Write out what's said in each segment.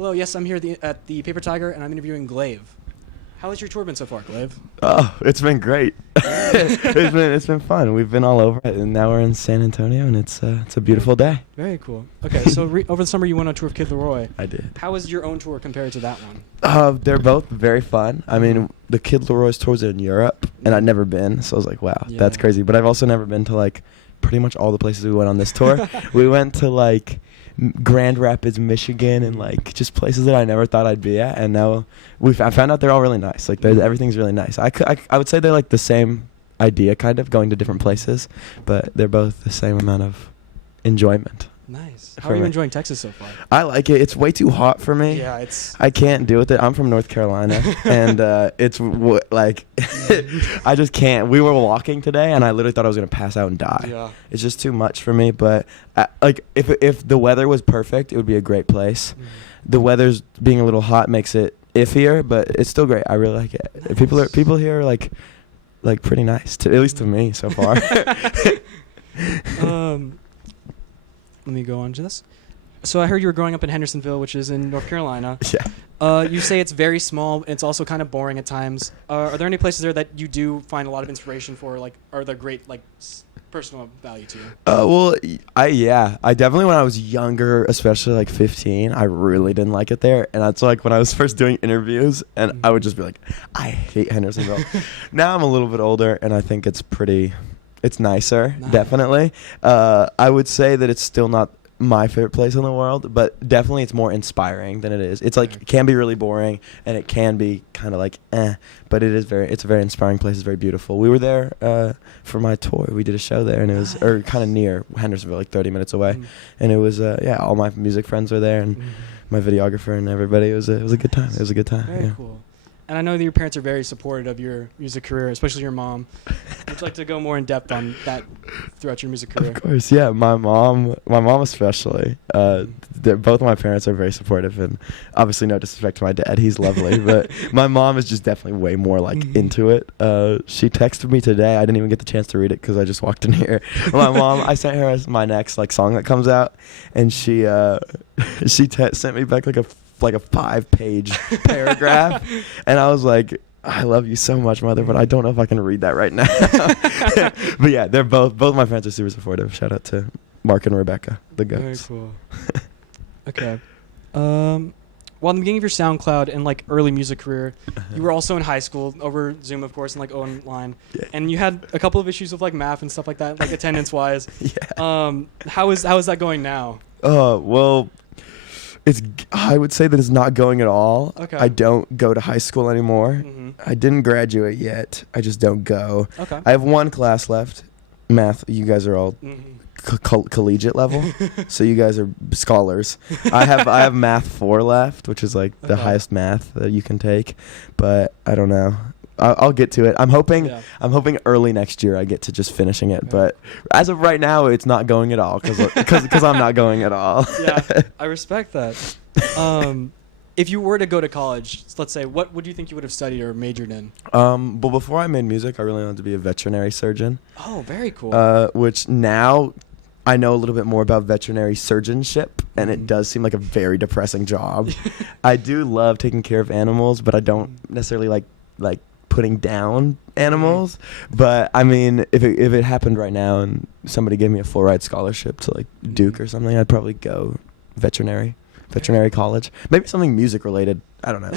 Hello, yes, I'm here at the Paper Tiger, and I'm interviewing Glaive. How has your tour been so far, Glaive? Oh, it's been great. it's been fun. We've been all over it, and now we're in San Antonio, and it's a beautiful day. Very cool. Okay, so over the summer you went on tour with Kid Leroy. I did. How was your own tour compared to that one? They're both very fun. I mean, the Kid Leroy's tours in Europe, and I'd never been, so I was like, wow, that's crazy. But I've also never been to, like, pretty much all the places we went on this tour. We went to, like, Grand Rapids, Michigan, and like just places that I never thought I'd be at, and now I found out they're all really nice. Like everything's really nice. I would say they're like the same idea, kind of going to different places, but they're both the same amount of enjoyment. Nice. How are you enjoying Texas so far? I like it. It's way too hot for me. Yeah, I can't deal with it. I'm from North Carolina, and it's like I just can't. We were walking today, and I literally thought I was gonna pass out and die. Yeah. It's just too much for me. But like if the weather was perfect, it would be a great place. The weather's being a little hot makes it iffier, but it's still great. I really like it. Nice. People here are like pretty nice, at least to me so far. Let me go on to this. So I heard you were growing up in Hendersonville, which is in North Carolina. Yeah. You say it's very small. It's also kind of boring at times. Are there any places there that you do find a lot of inspiration for? Like, are there great like personal value to you? Well, I definitely, when I was younger, especially like 15, I really didn't like it there, and that's like when I was first doing interviews, and I would just be like, I hate Hendersonville. Now I'm a little bit older, and I think it's nicer, definitely. I would say that it's still not my favorite place in the world, but definitely it's more inspiring than it is. It's like, it can be really boring, and it can be kind of like, but it's a very inspiring place. It's very beautiful. We were there for my tour. We did a show there, and it was kind of near Hendersonville, like 30 minutes away. And it was, all my music friends were there, and my videographer and everybody. It was a good time. It was a good time. Very cool. And I know that your parents are very supportive of your music career, especially your mom. Would you like to go more in depth on that throughout your music career? Of course, yeah. My mom especially. Both of my parents are very supportive, and obviously no disrespect to my dad, he's lovely, but my mom is just definitely way more like into it. She texted me today. I didn't even get the chance to read it because I just walked in here. My mom, I sent her my next like song that comes out, and she sent me back like a 5-page paragraph, and I was like, I love you so much, mother, but I don't know if I can read that right now. But yeah, they're both my parents are super supportive. Shout out to Mark and Rebecca, the goats. Very cool. Okay. Well, in the beginning of your SoundCloud and like early music career, you were also in high school over Zoom, of course, and like online, and you had a couple of issues with like math and stuff like that, like attendance wise. How is that going now? Well, I would say that it's not going at all. Okay. I don't go to high school anymore. I didn't graduate yet. I just don't go. Okay. I have one class left, math. You guys are all collegiate level, so you guys are scholars. I have Math.4 left, which is like the highest math that you can take, but I don't know. I'll get to it. I'm hoping early next year I get to just finishing it. But as of right now, it's not going at all because I'm not going at all. Yeah, I respect that. If you were to go to college, let's say, what would you think you would have studied or majored in? Well, before I made music, I really wanted to be a veterinary surgeon. Oh, very cool. Which now I know a little bit more about veterinary surgeonship, and it does seem like a very depressing job. I do love taking care of animals, but I don't necessarily like putting down animals. But I mean, if it happened right now and somebody gave me a full ride scholarship to like Duke or something, I'd probably go veterinary college. Maybe something music related. I don't know.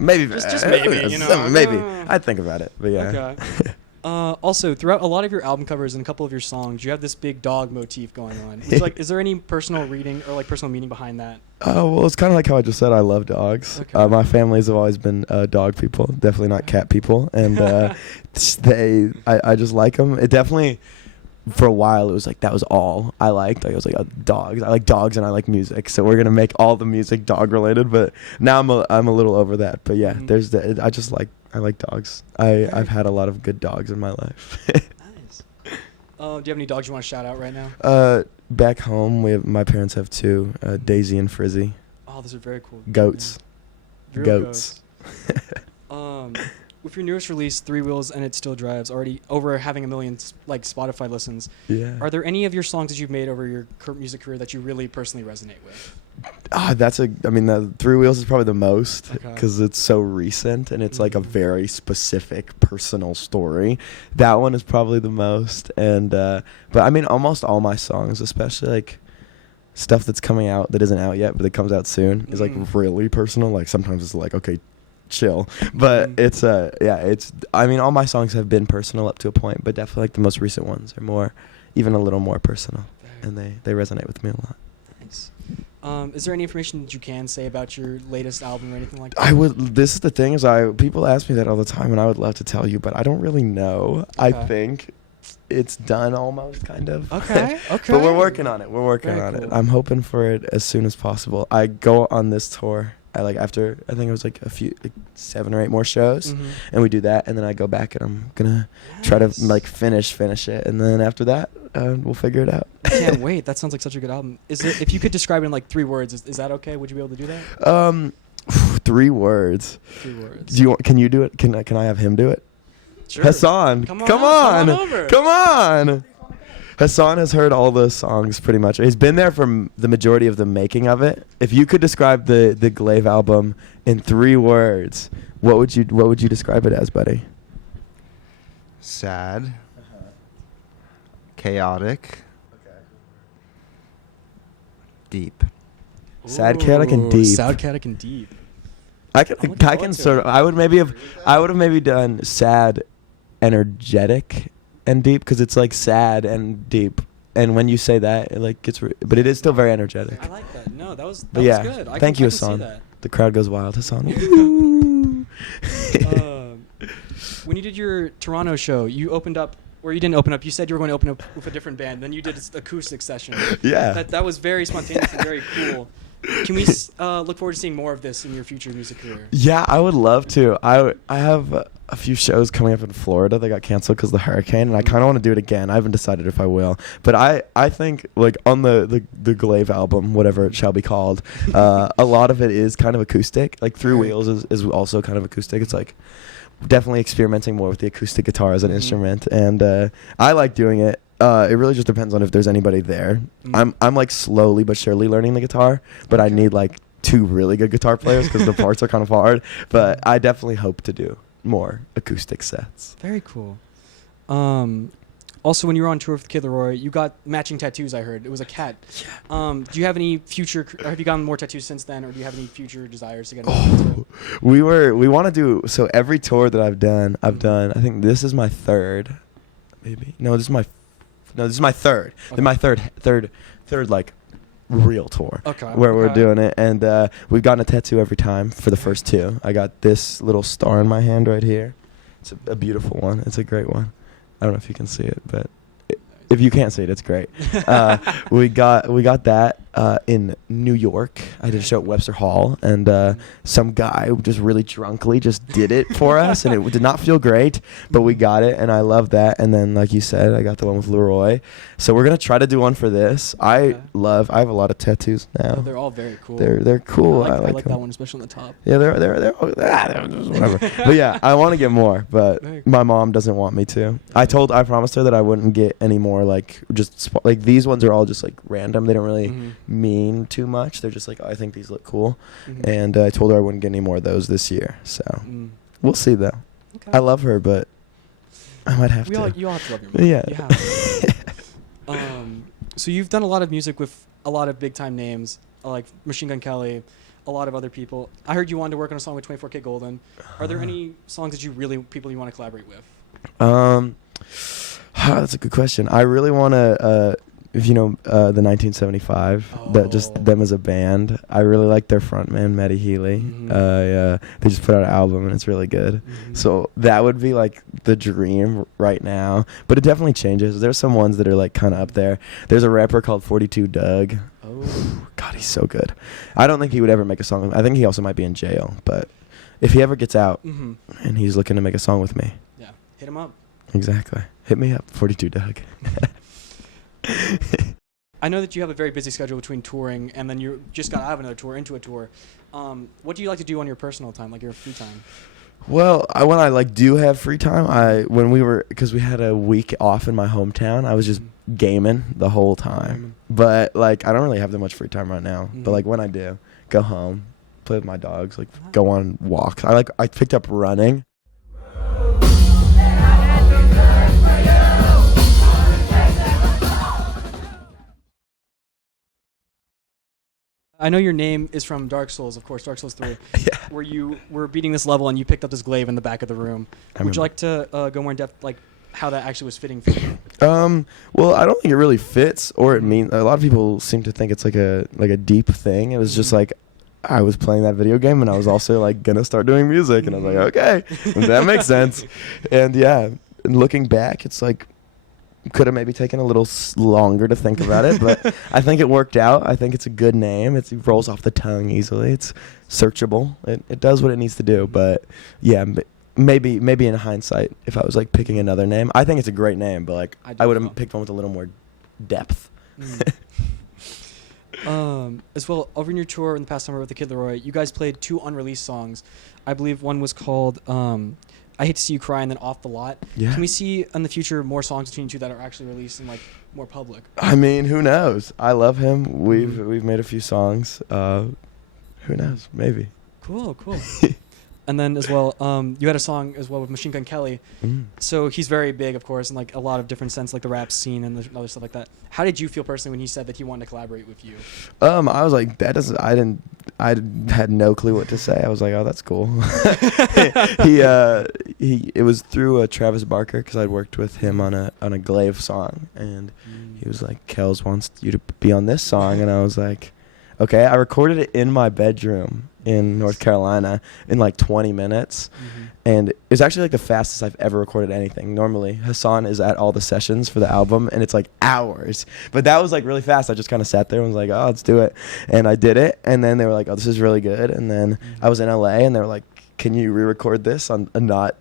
Maybe just maybe, you know. Maybe I'd think about it. But yeah. Okay. Also, throughout a lot of your album covers and a couple of your songs, you have this big dog motif going on. Is there any personal reading or like personal meaning behind that? Well, it's kind of like how I just said. I love dogs. Okay. My families have always been dog people, definitely not cat people, and I just like them. It definitely, for a while, it was like that was all I liked. Like, I was like, dogs. I like dogs and I like music, so we're gonna make all the music dog related. But now I'm a little over that. But yeah, I like dogs. I've had a lot of good dogs in my life. Nice. Do you have any dogs you want to shout out right now? Back home, my parents have 2, Daisy and Frizzy. Oh, those are very cool. Goats. Yeah. Goats. with your newest release, Three Wheels and It Still Drives, already over having 1 million like Spotify listens. Yeah. Are there any of your songs that you've made over your music career that you really personally resonate with? The Three Wheels is probably the most Okay. because it's so recent and it's like a very specific personal story. That one is probably the most. And but I mean, almost all my songs, especially like stuff that's coming out that isn't out yet but that comes out soon, is like really personal. Like sometimes it's like, okay, chill, but it's all my songs have been personal up to a point, but definitely like the most recent ones are even a little more personal, and they resonate with me a lot. Nice. Is there any information that you can say about your latest album or anything like that? This is the thing is people ask me that all the time, and I would love to tell you, but I don't really know. Okay. I think it's done almost, kind of. Okay. But we're working on it. I'm hoping for it as soon as possible. I go on this tour. After I think it was like 7 or 8 more shows, and we do that, and then I go back and I'm gonna try to like finish it, and then after that we'll figure it out. I can't wait. That sounds like such a good album. If you could describe it in like 3 words, is that okay? Would you be able to do that? 3 words. 3 words. Can you do it? Can I have him do it? Sure. Hassan, come on over. Come on. Hassan has heard all the songs pretty much. He's been there for the majority of the making of it. If you could describe the Glaive album in 3 words, what would you describe it as, buddy? Sad. Chaotic. Deep. Sad, chaotic, and deep. Sad, chaotic, and deep. I can sort of. I would have maybe done sad, energetic, and deep, because it's like sad and deep, and when you say that, it like gets. But it is still very energetic. I like that. No, that was yeah, good. Thank you, I can see Hassan. that. The crowd goes wild, Hassan. When you did your Toronto show, you opened up. Or you didn't open up. You said you were going to open up with a different band. Then you did an acoustic session. Yeah. That was very spontaneous and very cool. Can we look forward to seeing more of this in your future music career? Yeah, I would love to. I have a few shows coming up in Florida that got canceled because of the hurricane, and I kind of want to do it again. I haven't decided if I will. But I think like on the Glaive album, whatever it shall be called, a lot of it is kind of acoustic. Like Three Wheels is also kind of acoustic. It's like definitely experimenting more with the acoustic guitar as an instrument, and I like doing it. It really just depends on if there's anybody there. I'm like slowly but surely learning the guitar, but I need like 2 really good guitar players because the parts are kind of hard. But I definitely hope to do more acoustic sets. Very cool. Also, when you were on tour with Kid Laroi, you got matching tattoos, I heard. It was a cat. Yeah. Do you have any future, or have you gotten more tattoos since then, or do you have any future desires to get more tattoos? We want to do, so every tour that I've done, I think this is my 3rd, maybe. No, this is my 3rd. Okay. My third like real tour. Okay. Where we're doing it, and we've gotten a tattoo every time for the first 2. I got this little star in my hand right here. It's a beautiful one. It's a great one. I don't know if you can see it, but if you can't see it, it's great. We got that in New York. I did a show at Webster Hall, and some guy just really drunkly just did it for us, and it did not feel great, but we got it, and I love that. And then, like you said, I got the one with Leroy. So we're gonna try to do one for this. I have a lot of tattoos now. Oh, they're all very cool. They're cool. I like that one, especially on the top. Yeah, they're whatever. But yeah, I want to get more, but Cool. my mom doesn't want me to. I promised her that I wouldn't get any more like like these ones are all just like random. They don't really mean too much. They're just like, oh, I think these look cool. And I told her I wouldn't get any more of those this year. So we'll see though. Okay. I love her, but I might have to. You all have to love your mom. Yeah. You have to. So you've done a lot of music with a lot of big time names like Machine Gun Kelly, a lot of other people. I heard you wanted to work on a song with 24K Golden. Are there any songs that people you want to collaborate with? That's a good question. I really want to, if you know the 1975, that just them as a band. I really like their frontman, Matty Healy. They just put out an album and it's really good. So that would be like the dream right now. But it definitely changes. There's some ones that are like kind of up there. There's a rapper called 42 Doug. Oh, God, he's so good. I don't think he would ever make a song with me. I think he also might be in jail. But if he ever gets out and he's looking to make a song with me, yeah, hit him up. Exactly. Hit me up, 42 Doug. I know that you have a very busy schedule between touring and then you just got out of another tour into a tour. What do you like to do on your personal time, like your free time? Well, when I like do have free time, because we had a week off in my hometown, I was just gaming the whole time. But like I don't really have that much free time right now. But like when I do, go home, play with my dogs, like go on walks. I picked up running. I know your name is from Dark Souls, of course, Dark Souls 3, Yeah. where you were beating this level and you picked up this glaive in the back of the room. Would you like to go more in depth, like how that actually was fitting for you? Well, I don't think it really fits, or it means a lot of people seem to think it's like a deep thing. It was just like I was playing that video game and I was also like gonna start doing music, and I was like, okay, that makes sense. And yeah, and looking back, it's like could have maybe taken a little longer to think about it, but I think it worked out. I think it's a good name. It rolls off the tongue easily. It's searchable. It does what it needs to do. But yeah, maybe in hindsight, if I was like picking another name, I think it's a great name, but like I would have picked one with a little more depth. As well, over in your tour in the past summer with the Kid Laroi, you guys played 2 unreleased songs. I believe one was called I Hate to See You Cry and then Off the Lot. Yeah. Can we see in the future more songs between you two that are actually released and like more public? I mean, who knows? I love him. We've made a few songs. Who knows? Maybe. Cool. And then as well, you had a song as well with Machine Gun Kelly. So he's very big, of course, in like a lot of different sense, like the rap scene and the other stuff like that. How did you feel personally when he said that he wanted to collaborate with you? I was like, I had no clue what to say. I was like, oh, that's cool. It was through Travis Barker, because I'd worked with him on a Glaive song, and he was like, Kels wants you to be on this song, and I was like, okay. I recorded it in my bedroom in North Carolina in like 20 minutes. And it was actually like the fastest I've ever recorded anything. Normally, Hassan is at all the sessions for the album, and it's like hours. But that was like really fast. I just kind of sat there and was like, oh, let's do it. And I did it. And then they were like, oh, this is really good. And then I was in LA, and they were like, can you re-record this on a not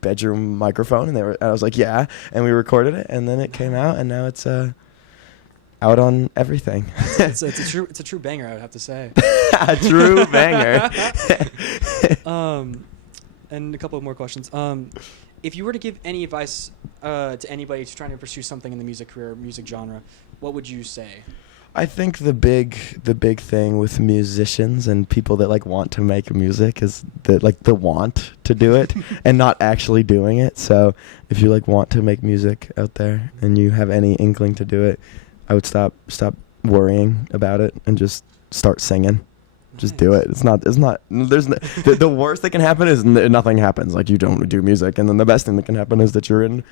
bedroom microphone? And I was like, yeah. And we recorded it, and then it came out, and now it's out on everything. It's a true banger, I would have to say. A true banger. And a couple of more questions. If you were to give any advice to anybody who's trying to pursue something in the music career, music genre, what would you say? I think the big thing with musicians and people that like want to make music is the want to do it and not actually doing it. So if you like want to make music out there and you have any inkling to do it, I would stop worrying about it and just start singing. Just do it. The worst that can happen is nothing happens. Like you don't do music. And then the best thing that can happen is that you're in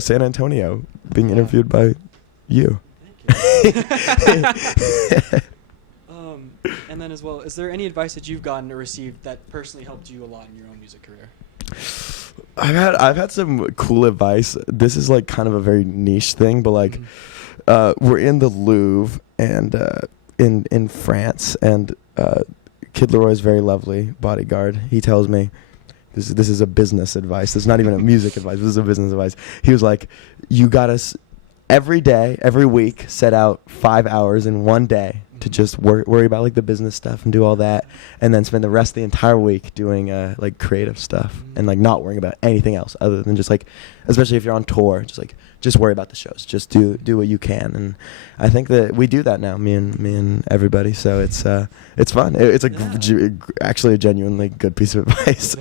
San Antonio being interviewed by you. And then as well, is there any advice that you've gotten or received that personally helped you a lot in your own music career? I've had some cool advice. This is like kind of a very niche thing, but like we're in the Louvre and in France, and Kid Laroi's very lovely bodyguard. He tells me, this is a business advice. This is not even a music advice. This is a business advice. He was like, you gotta every day, every week, set out 5 hours in one day to just worry about like the business stuff and do all that, and then spend the rest of the entire week doing like creative stuff and like not worrying about anything else other than just like, especially if you're on tour, just worry about the shows. Just do what you can. And I think that we do that now, me and everybody. So it's fun. It's actually a genuinely good piece of advice.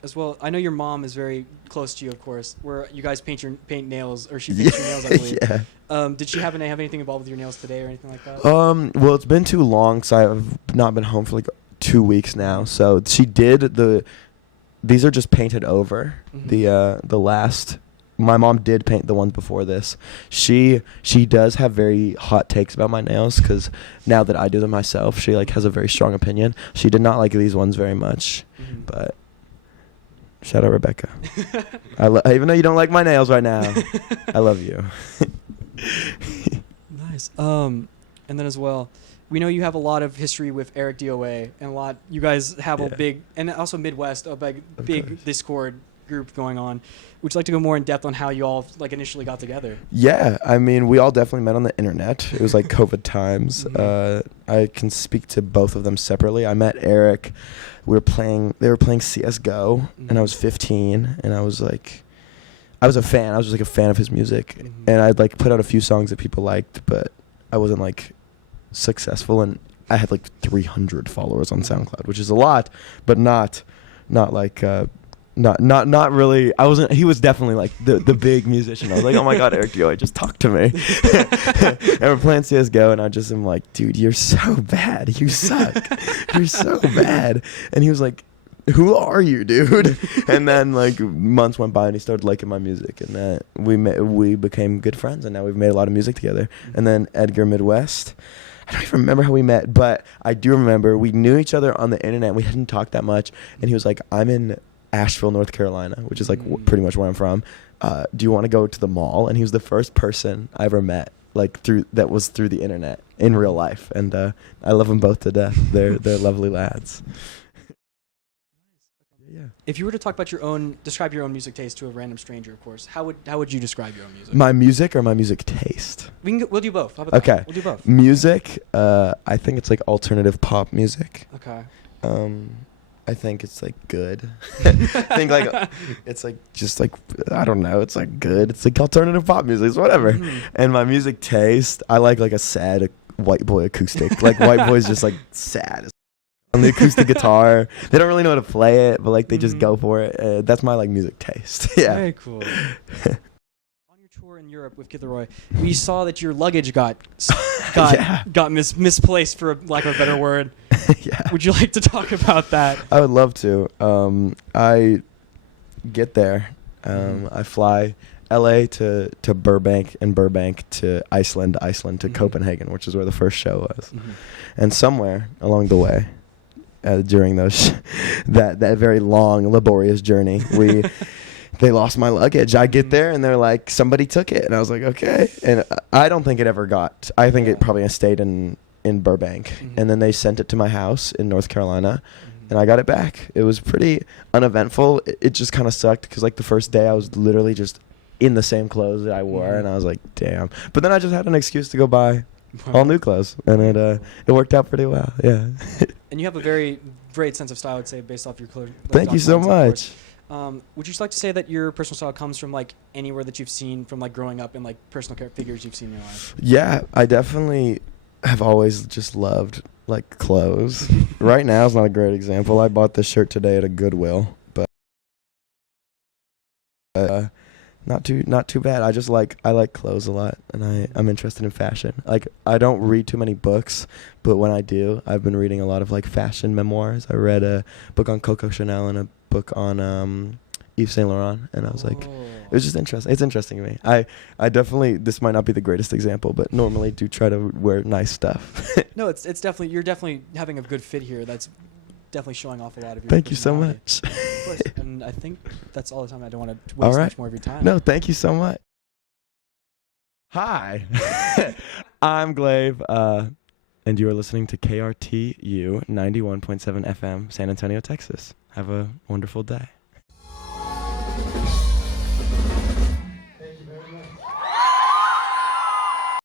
As well, I know your mom is very close to you, of course, where you guys paint nails, or she paints your nails, I believe. Yeah. Did she have anything involved with your nails today or anything like that? Well, it's been too long, so I've not been home for like 2 weeks now. So she did these are just painted over. The last, my mom did paint the ones before this. She does have very hot takes about my nails, because now that I do them myself, she like has a very strong opinion. She did not like these ones very much, but shout out Rebecca. Even though you don't like my nails right now, I love you. Nice. And then as well, we know you have a lot of history with Eric DOA, and you guys have a big, and also Midwest, a big Discord group going on. Would you like to go more in depth on how you all like initially got together? Yeah, I mean, we all definitely met on the internet. It was like COVID times. I can speak to both of them separately. I met Eric. They were playing CS:GO, and I was 15, and I was a fan. I was just like a fan of his music, and I'd like put out a few songs that people liked, but I wasn't like successful, and I had like 300 followers on SoundCloud, which is a lot, but not like not really. I wasn't. He was definitely like the big musician. I was like, oh my god, Eric Joy, just talk to me. And we're playing CS:GO, and I just am like, dude, you're so bad. You suck. You're so bad. And he was like, who are you, dude? And then like months went by, and he started liking my music, and we became good friends, and now we've made a lot of music together. And then Edgar Midwest. I don't even remember how we met, but I do remember we knew each other on the internet. We hadn't talked that much, and he was like, I'm in Asheville, North Carolina, which is like pretty much where I'm from. Do you want to go to the mall? And he was the first person I ever met like through the internet in real life, and I love them both to death. They're lovely lads. Yeah. If you were to describe your own music taste to a random stranger, of course, how would you describe your own music? My music or my music taste? We'll do both. How about that? Okay. We'll do both. Music, I think it's like alternative pop music. Okay. I think it's like good. I think like it's like just like I don't know. It's like good. It's like alternative pop music. It's whatever. And my music taste, I like a sad white boy acoustic. Like white boys just like sad on the acoustic guitar. They don't really know how to play it, but like they just go for it. That's my like music taste. Yeah. Very cool. On your tour in Europe with Kid Laroi, we saw that your luggage got misplaced, for lack of a better word. Yeah. Would you like to talk about that? I would love to. I get there. I fly LA to Burbank, and Burbank to Iceland to Copenhagen, which is where the first show was. And somewhere along the way, during those that very long, laborious journey, they lost my luggage. I get there, and they're like, somebody took it. And I was like, okay. And I don't think it ever got. I think it probably stayed in Burbank. And then they sent it to my house in North Carolina, and I got it back. It was pretty uneventful. It just kind of sucked because like the first day I was literally just in the same clothes that I wore, and I was like, damn. But then I just had an excuse to go buy all new clothes, and it worked out pretty well. Yeah. And you have a very great sense of style, I'd say, based off your clothes. Thank you so much. Would you just like to say that your personal style comes from like anywhere that you've seen from like growing up and like personal figures you've seen in your life? Yeah, I definitely have always just loved like clothes. Right now is not a great example. I bought this shirt today at a Goodwill, but not too bad. I like clothes a lot, and I'm interested in fashion. Like I don't read too many books, but when I do, I've been reading a lot of like fashion memoirs. I read a book on Coco Chanel and a book on Yves Saint Laurent, and I was like, it was just interesting. It's interesting to me. I definitely, this might not be the greatest example, but normally do try to wear nice stuff. No, it's definitely, you're definitely having a good fit here. That's definitely showing off a lot of your Thank you so personality. much. Of course. And I think that's all the time. I don't want to waste much more of your time. No, thank you so much. Hi, I'm Glaive, and you are listening to KRTU 91.7 FM, San Antonio, Texas. Have a wonderful day.